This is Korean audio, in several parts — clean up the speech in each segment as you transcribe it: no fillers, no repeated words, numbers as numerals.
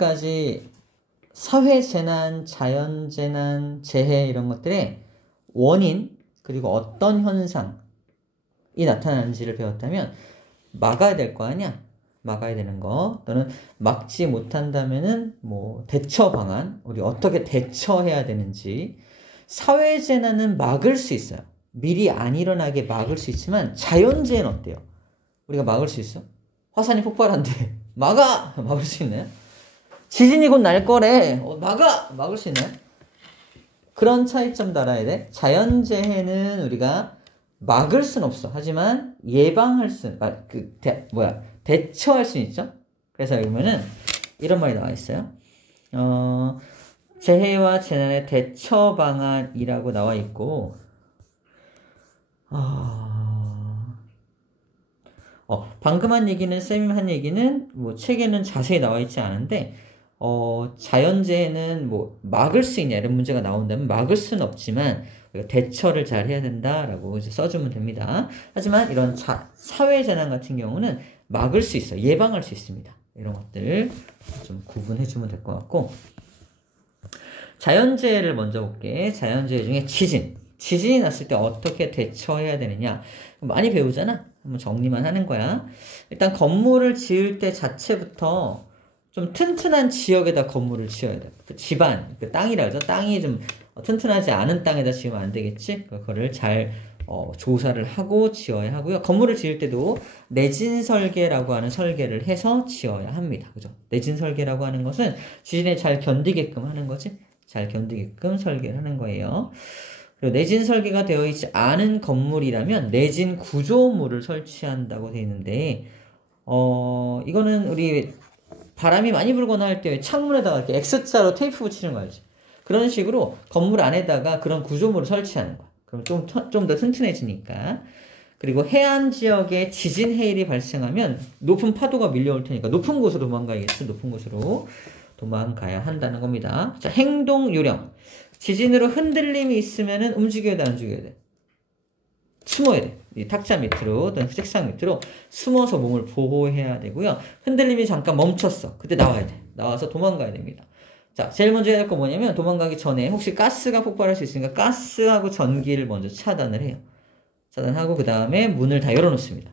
지금까지 사회재난, 자연재난, 재해 이런 것들의 원인 그리고 어떤 현상이 나타나는지를 배웠다면 막아야 될 거 아니야? 막아야 되는 거 또는 막지 못한다면은 뭐 대처 방안, 우리 어떻게 대처해야 되는지. 사회재난은 막을 수 있어요. 미리 안 일어나게 막을 수 있지만 자연재해는 어때요? 우리가 막을 수 있어? 화산이 폭발한대. 막을 수 있나요? 지진이 곧 날 거래. 막을 수 있나요? 그런 차이점도 알아야 돼. 자연재해는 우리가 막을 순 없어. 하지만 예방할 수, 대처할 수 있죠? 그래서 여기 보면은 이런 말이 나와 있어요. 재해와 재난의 대처 방안이라고 나와 있고, 방금 한 얘기는, 쌤이 한 얘기는 뭐 책에는 자세히 나와 있지 않은데, 자연재해는 뭐 막을 수 있냐 이런 문제가 나온다면 막을 수는 없지만 우리가 대처를 잘 해야 된다라고 이제 써주면 됩니다. 하지만 이런 사회재난 같은 경우는 막을 수 있어, 예방할 수 있습니다. 이런 것들 좀 구분해주면 될 것 같고, 자연재해를 먼저 볼게. 자연재해 중에 지진이 났을 때 어떻게 대처해야 되느냐 많이 배우잖아. 한번 정리만 하는 거야. 일단 건물을 지을 때 자체부터 좀 튼튼한 지역에다 건물을 지어야 돼. 그 집안, 그 땅이라 그러죠. 땅이 좀 튼튼하지 않은 땅에다 지으면 안 되겠지. 그거를 잘 조사를 하고 지어야 하고요. 건물을 지을 때도 내진 설계라고 하는 설계를 해서 지어야 합니다. 그죠? 내진 설계라고 하는 것은 지진에 잘 견디게끔 하는 거지. 잘 견디게끔 설계를 하는 거예요. 그리고 내진 설계가 되어 있지 않은 건물이라면 내진 구조물을 설치한다고 되어 있는데, 이거는 우리 바람이 많이 불거나 할 때 창문에다가 이렇게 X자로 테이프 붙이는 거 알지? 그런 식으로 건물 안에다가 그런 구조물을 설치하는 거야. 그럼 좀 더 튼튼해지니까. 그리고 해안 지역에 지진 해일이 발생하면 높은 파도가 밀려올 테니까 높은 곳으로 도망가야겠지. 높은 곳으로 도망가야 한다는 겁니다. 자, 행동 요령. 지진으로 흔들림이 있으면은 움직여야 돼, 안 움직여야 돼? 숨어야 돼. 이 탁자 밑으로 또는 책상 밑으로 숨어서 몸을 보호해야 되고요. 흔들림이 잠깐 멈췄어. 그때 나와야 돼. 나와서 도망가야 됩니다. 자, 제일 먼저 해야 될 거 뭐냐면 도망가기 전에 혹시 가스가 폭발할 수 있으니까 가스하고 전기를 먼저 차단을 해요. 차단하고 그 다음에 문을 다 열어놓습니다.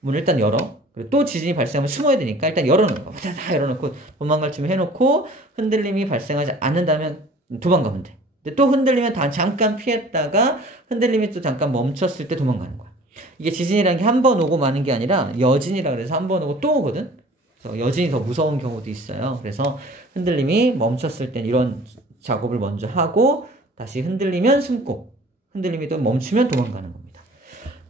문을 일단 열어. 그리고 또 지진이 발생하면 숨어야 되니까 일단 열어놓고 다 열어놓고 도망갈 준비 해놓고 흔들림이 발생하지 않는다면 도망가면 돼. 근데 또 흔들리면 잠깐 피했다가 흔들림이 또 잠깐 멈췄을 때 도망가는 거야. 이게 지진이라는 게 한 번 오고 마는 게 아니라 여진이라 그래서 한 번 오고 또 오거든. 그래서 여진이 더 무서운 경우도 있어요. 그래서 흔들림이 멈췄을 땐 이런 작업을 먼저 하고 다시 흔들리면 숨고 흔들림이 또 멈추면 도망가는 겁니다.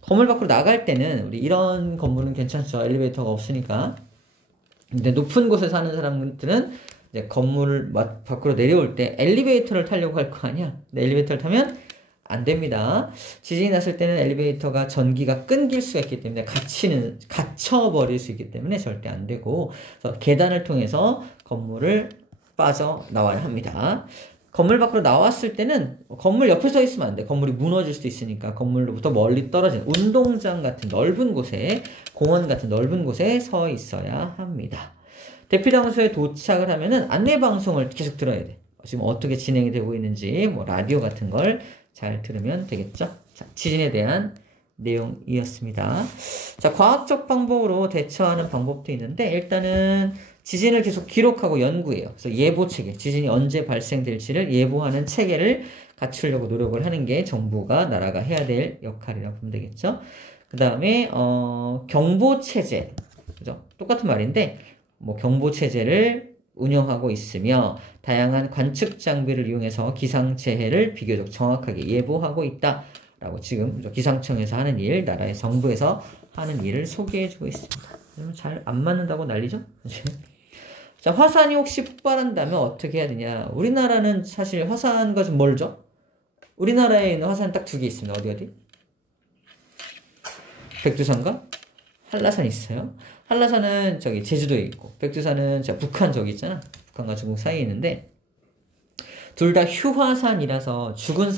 건물 밖으로 나갈 때는 우리 이런 건물은 괜찮죠. 엘리베이터가 없으니까. 근데 높은 곳에 사는 사람들은 이제 건물 밖으로 내려올 때 엘리베이터를 타려고 할 거 아니야. 근데 엘리베이터를 타면 안 됩니다. 지진이 났을 때는 엘리베이터가 전기가 끊길 수가 있기 때문에 갇혀버릴 수 있기 때문에 절대 안 되고, 그래서 계단을 통해서 건물을 빠져나와야 합니다. 건물 밖으로 나왔을 때는 건물 옆에 서 있으면 안 돼. 건물이 무너질 수도 있으니까 건물로부터 멀리 떨어진 운동장 같은 넓은 곳에, 공원 같은 넓은 곳에 서 있어야 합니다. 대피 장소에 도착을 하면은 안내 방송을 계속 들어야 돼. 지금 어떻게 진행이 되고 있는지 뭐 라디오 같은 걸 잘 들으면 되겠죠. 자, 지진에 대한 내용이었습니다. 자, 과학적 방법으로 대처하는 방법도 있는데 일단은 지진을 계속 기록하고 연구해요. 그래서 예보 체계, 지진이 언제 발생될지를 예보하는 체계를 갖추려고 노력을 하는 게 정부가, 나라가 해야 될 역할이라고 보면 되겠죠. 그 다음에 경보 체제, 그죠? 똑같은 말인데 뭐 경보 체제를 운영하고 있으며 다양한 관측 장비를 이용해서 기상재해를 비교적 정확하게 예보하고 있다라고 지금 기상청에서 하는 일, 나라의 정부에서 하는 일을 소개해주고 있습니다. 잘 안 맞는다고 난리죠? 자, 화산이 혹시 폭발한다면 어떻게 해야 되냐? 우리나라는 사실 화산과 좀 멀죠? 우리나라에 있는 화산 딱 두 개 있습니다. 어디? 백두산과 한라산이 있어요. 한라산은 저기 제주도에 있고 백두산은 북한 저기 있잖아. 북한과 중국 사이에 있는데 둘 다 휴화산이라서 죽은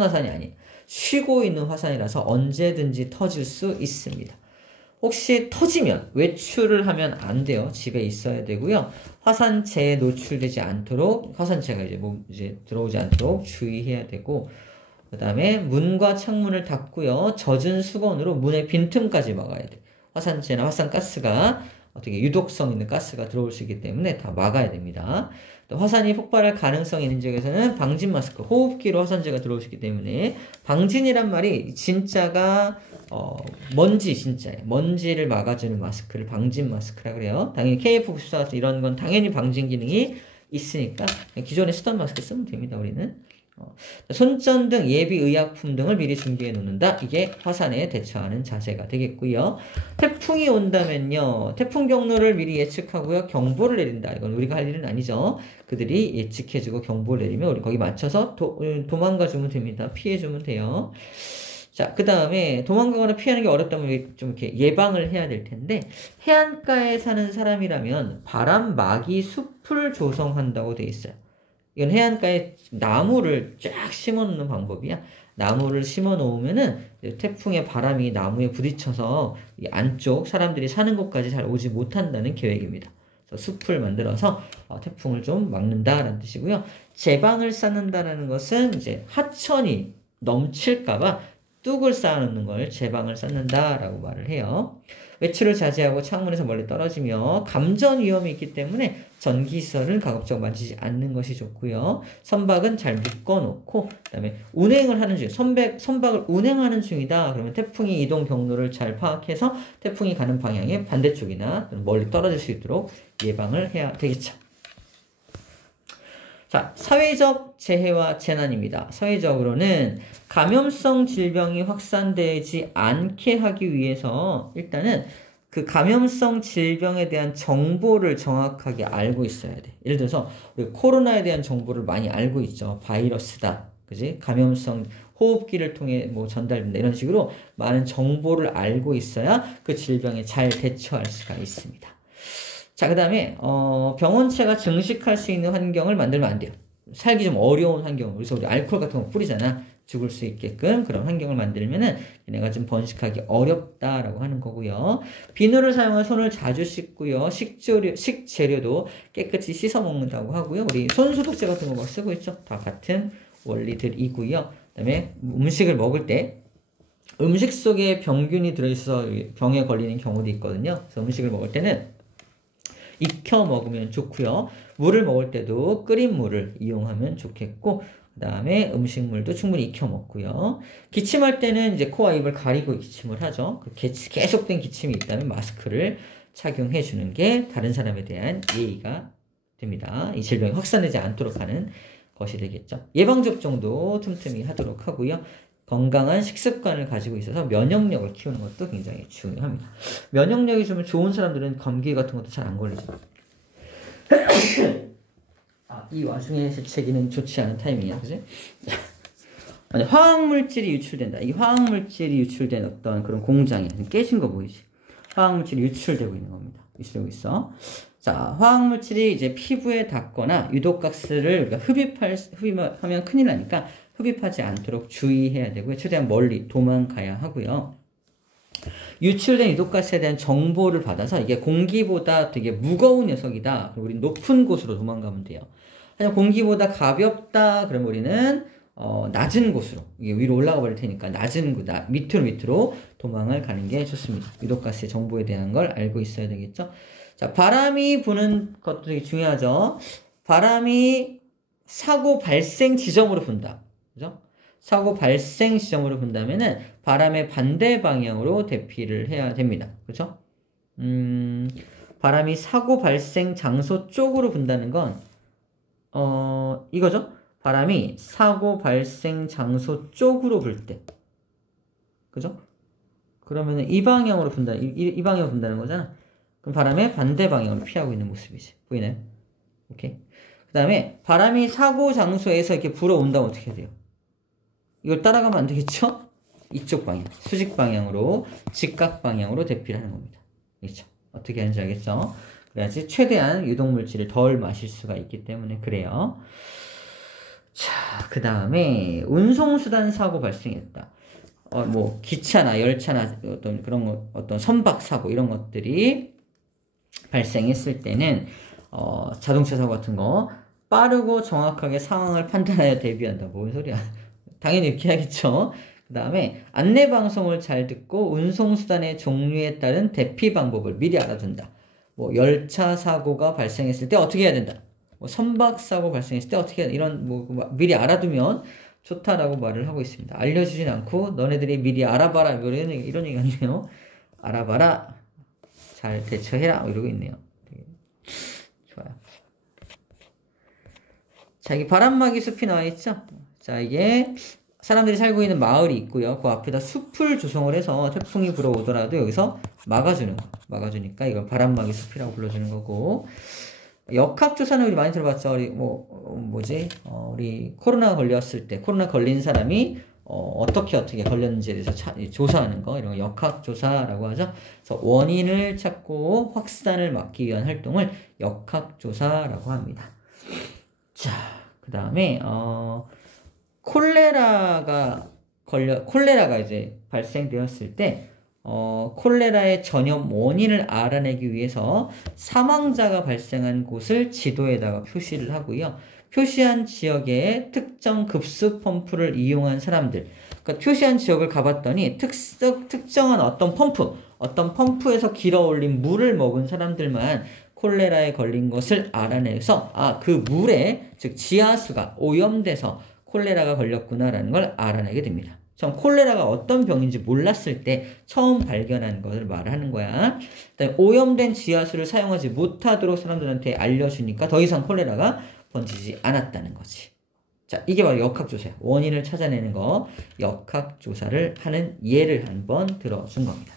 화산이 아니에요. 쉬고 있는 화산이라서 언제든지 터질 수 있습니다. 혹시 터지면 외출을 하면 안 돼요. 집에 있어야 되고요. 화산재에 노출되지 않도록 화산재가 이제 들어오지 않도록 주의해야 되고 그 다음에 문과 창문을 닫고요. 젖은 수건으로 문의 빈틈까지 막아야 돼. 화산재나 화산가스가 어떻게 유독성 있는 가스가 들어올 수 있기 때문에 다 막아야 됩니다. 또 화산이 폭발할 가능성이 있는 지역에서는 방진 마스크, 호흡기로 화산재가 들어올 수 있기 때문에 방진이란 말이 진짜가 먼지 진짜예요. 먼지를 막아주는 마스크를 방진 마스크라 그래요. 당연히 KF94 같은 이런 건 당연히 방진 기능이 있으니까 기존에 쓰던 마스크 쓰면 됩니다. 우리는. 손전등, 예비 의약품 등을 미리 준비해 놓는다. 이게 화산에 대처하는 자세가 되겠고요. 태풍이 온다면요. 태풍 경로를 미리 예측하고요. 경보를 내린다. 이건 우리가 할 일은 아니죠. 그들이 예측해주고 경보를 내리면 우리 거기 맞춰서 도망가 주면 됩니다. 피해 주면 돼요. 자, 그 다음에 도망가거나 피하는 게 어렵다면 좀 이렇게 예방을 해야 될 텐데 해안가에 사는 사람이라면 바람막이 숲을 조성한다고 돼 있어요. 이건 해안가에 나무를 쫙 심어 놓는 방법이야. 나무를 심어 놓으면은 태풍의 바람이 나무에 부딪혀서 이 안쪽 사람들이 사는 곳까지 잘 오지 못한다는 계획입니다. 그래서 숲을 만들어서 태풍을 좀 막는다라는 뜻이고요. 제방을 쌓는다라는 것은 이제 하천이 넘칠까봐 뚝을 쌓아놓는 걸 제방을 쌓는다라고 말을 해요. 외출을 자제하고 창문에서 멀리 떨어지며 감전 위험이 있기 때문에 전기시설은 가급적 만지지 않는 것이 좋고요. 선박은 잘 묶어놓고 그다음에 운행을 하는 중, 선박을 운행하는 중이다. 그러면 태풍이 이동 경로를 잘 파악해서 태풍이 가는 방향의 반대쪽이나 멀리 떨어질 수 있도록 예방을 해야 되겠죠. 자, 사회적 재해와 재난입니다. 사회적으로는 감염성 질병이 확산되지 않게 하기 위해서 일단은 그 감염성 질병에 대한 정보를 정확하게 알고 있어야 돼. 예를 들어서 우리 코로나에 대한 정보를 많이 알고 있죠. 바이러스다. 그지? 감염성 호흡기를 통해 뭐 전달된다. 이런 식으로 많은 정보를 알고 있어야 그 질병에 잘 대처할 수가 있습니다. 자, 그 다음에 병원체가 증식할 수 있는 환경을 만들면 안 돼요. 살기 좀 어려운 환경. 그래서 우리 알코올 같은 거 뿌리잖아. 죽을 수 있게끔 그런 환경을 만들면은 얘네가 좀 번식하기 어렵다라고 하는 거고요. 비누를 사용한 손을 자주 씻고요. 식재료도 깨끗이 씻어 먹는다고 하고요. 우리 손소독제 같은 거 막 쓰고 있죠. 다 같은 원리들이고요. 그다음에 음식을 먹을 때 음식 속에 병균이 들어있어서 병에 걸리는 경우도 있거든요. 그래서 음식을 먹을 때는 익혀 먹으면 좋고요. 물을 먹을 때도 끓인 물을 이용하면 좋겠고 그 다음에 음식물도 충분히 익혀 먹고요. 기침할 때는 이제 코와 입을 가리고 기침을 하죠. 계속된 기침이 있다면 마스크를 착용해 주는 게 다른 사람에 대한 예의가 됩니다. 이 질병이 확산되지 않도록 하는 것이 되겠죠. 예방접종도 틈틈이 하도록 하고요. 건강한 식습관을 가지고 있어서 면역력을 키우는 것도 굉장히 중요합니다. 면역력이 좀 좋은 사람들은 감기 같은 것도 잘 안 걸리죠. 이 와중에 재채기는 좋지 않은 타이밍이야, 그지? 화학물질이 유출된다. 이 화학물질이 유출된 어떤 그런 공장에 깨진 거 보이지? 화학물질이 유출되고 있는 겁니다. 유출되고 있어. 자, 화학물질이 이제 피부에 닿거나 유독가스를 우리가 흡입하면 큰일 나니까 흡입하지 않도록 주의해야 되고요. 최대한 멀리 도망가야 하고요. 유출된 유독가스에 대한 정보를 받아서 이게 공기보다 되게 무거운 녀석이다. 그럼 우리는 높은 곳으로 도망가면 돼요. 하지만 공기보다 가볍다. 그럼 우리는 낮은 곳으로 이게 위로 올라가 버릴 테니까 낮은 곳, 밑으로 도망을 가는 게 좋습니다. 유독가스의 정보에 대한 걸 알고 있어야 되겠죠. 자, 바람이 부는 것도 되게 중요하죠. 바람이 사고 발생 지점으로 분다. 그죠? 사고 발생 지점으로 분다면은 바람의 반대 방향으로 대피를 해야 됩니다. 그렇죠? 바람이 사고 발생 장소 쪽으로 분다는 건 이거죠? 바람이 사고 발생 장소 쪽으로 불 때. 그죠? 그러면은 이 방향으로 분다. 이 방향으로 분다는 거잖아. 그럼 바람의 반대 방향으로 피하고 있는 모습이지. 보이나요? 오케이. 그다음에 바람이 사고 장소에서 이렇게 불어온다면 어떻게 해야 돼요? 이걸 따라가면 안 되겠죠? 이쪽 방향, 수직 방향으로, 직각 방향으로 대피를 하는 겁니다. 그렇죠? 어떻게 하는지 알겠죠? 그래야지 최대한 유독물질을 덜 마실 수가 있기 때문에 그래요. 자, 그 다음에 운송수단 사고 발생했다. 뭐 기차나 열차나 어떤 그런 어떤 선박 사고 이런 것들이 발생했을 때는 자동차 사고 같은 거 빠르고 정확하게 상황을 판단하여 대비한다. 뭔 소리야? 당연히 이렇게 하겠죠. 그 다음에 안내방송을 잘 듣고 운송수단의 종류에 따른 대피 방법을 미리 알아둔다. 뭐 열차 사고가 발생했을 때 어떻게 해야 된다. 뭐 선박 사고 발생했을 때 어떻게 해야 된다. 이런 뭐 미리 알아두면 좋다라고 말을 하고 있습니다. 알려주진 않고 너네들이 미리 알아봐라 이런 얘기 아니에요. 알아봐라. 잘 대처해라. 이러고 있네요. 좋아요. 자, 여기 바람막이 숲이 나와 있죠? 자, 이게 사람들이 살고 있는 마을이 있고요. 그 앞에다 숲을 조성을 해서 태풍이 불어오더라도 여기서 막아주는 거. 막아주니까 이걸 바람막이 숲이라고 불러주는 거고. 역학조사는 우리 많이 들어봤죠? 우리 우리 코로나 걸렸을 때 코로나 걸린 사람이 어떻게 걸렸는지에 대해서 조사하는 거, 이런 거 역학조사라고 하죠. 그래서 원인을 찾고 확산을 막기 위한 활동을 역학조사라고 합니다. 자, 그 다음에 콜레라가 이제 발생되었을 때 콜레라의 전염 원인을 알아내기 위해서 사망자가 발생한 곳을 지도에다가 표시를 하고요. 표시한 지역에 특정 급수 펌프를 이용한 사람들, 그러니까 표시한 지역을 가봤더니 특정한 어떤 펌프에서 길어 올린 물을 먹은 사람들만 콜레라에 걸린 것을 알아내서 그 물에, 즉 지하수가 오염돼서 콜레라가 걸렸구나라는 걸 알아내게 됩니다. 전 콜레라가 어떤 병인지 몰랐을 때 처음 발견한 것을 말하는 거야. 오염된 지하수를 사용하지 못하도록 사람들한테 알려주니까 더 이상 콜레라가 번지지 않았다는 거지. 자, 이게 바로 역학조사야. 원인을 찾아내는 거, 역학조사를 하는 예를 한번 들어준 겁니다.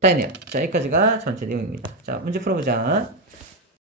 다 했네요. 자, 여기까지가 전체 내용입니다. 자, 문제 풀어보자.